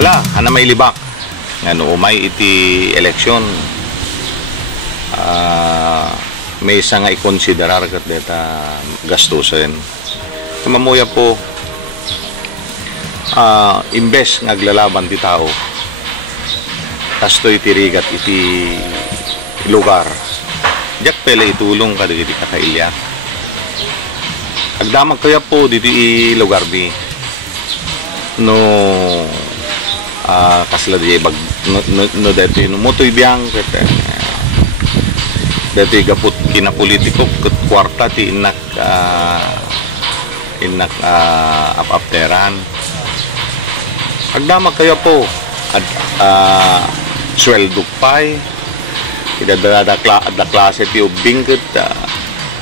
Ala, ana may libak. Ngano umay iti eleksyon. May isa nga ikonsiderar kat deta gastusin. Mamuya po imbes nga aglalaban ti tao. Kasto iti rigat iti lugar. Diyak pala itulong ka diti kakailya. Agdamag kaya po diti lugar bi. No kasla di bag no dati no motoy biyang ket dati gaput kinapolitiko ket kwarta ti inak apapteran agdamag kaya po sweldo pay idadada klase ti ubing ket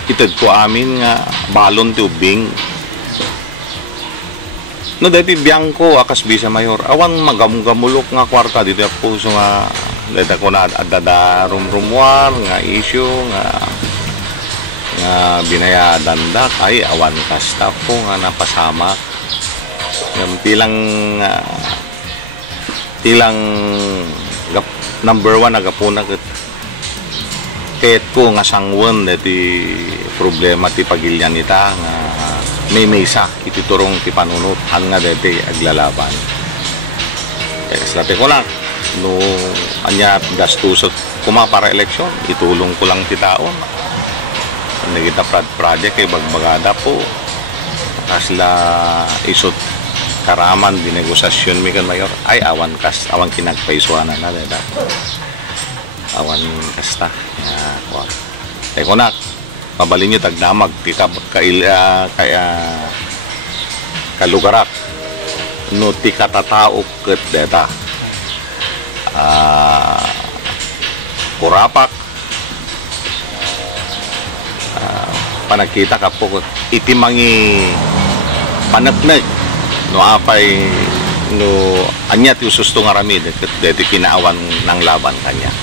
ited ko amin nga balon ti ubing. No dati biangko akas bisa mayor awan magamgamulok nga kwarta dito puso nga data ko na adada rumrumwar nga issue nga binayadan dak ay awan kasta po nga napasama yung tilang number 1 agapuna ket ko nga sangwon dati problema ti pagilyan nita nga may mesa ititurong ti panunot han nga dati aglalaban. Dati ko lang no anya gastusot kuma para eleksyon itulong ko lang ti taon. Nagita project kay bagbagada po kasla isot karaman di negosasyon mi kan mayor ay awan kinagpaisuanan na dada. Awan kasta. Ko na mabalin nyo tagdamag kaya kalugarak no ti katatao ket deta kurapak panagkita ka po iti mangi panatnag no apay no anya ti ususto nga rami deti kinaawan ng laban kanya.